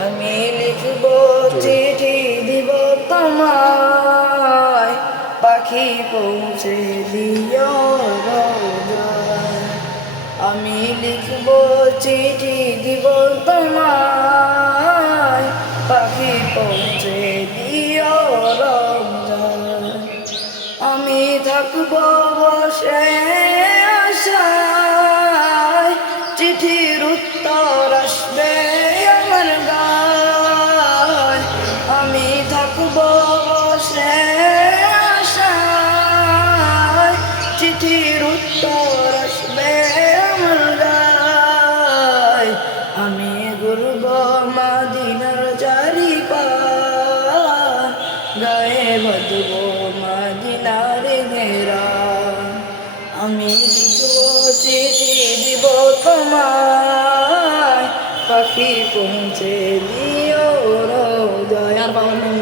আমি লিখব চিঠি দিব তোমায়, পাখি পৌঁছে দিও রোজায়। আমি লিখব চিঠি দিব তোমায়, পাখি পৌঁছে দিও রোজায়। আমি থাকব বসে আশায়, চিঠির উত্তর আসবে আমার গায়। আমি থাকব বসে আশায়, চিঠির উত্তর আসবে আমার গায়। আমি ঘুরব মদিনার চারিপাশ, গায়ে বাঁধব মদিনার ঘেরা। আমি লিখব চিঠি দিব তোমায়, পাখি পৌঁছে দিও রোজায়। আর বাবার নাম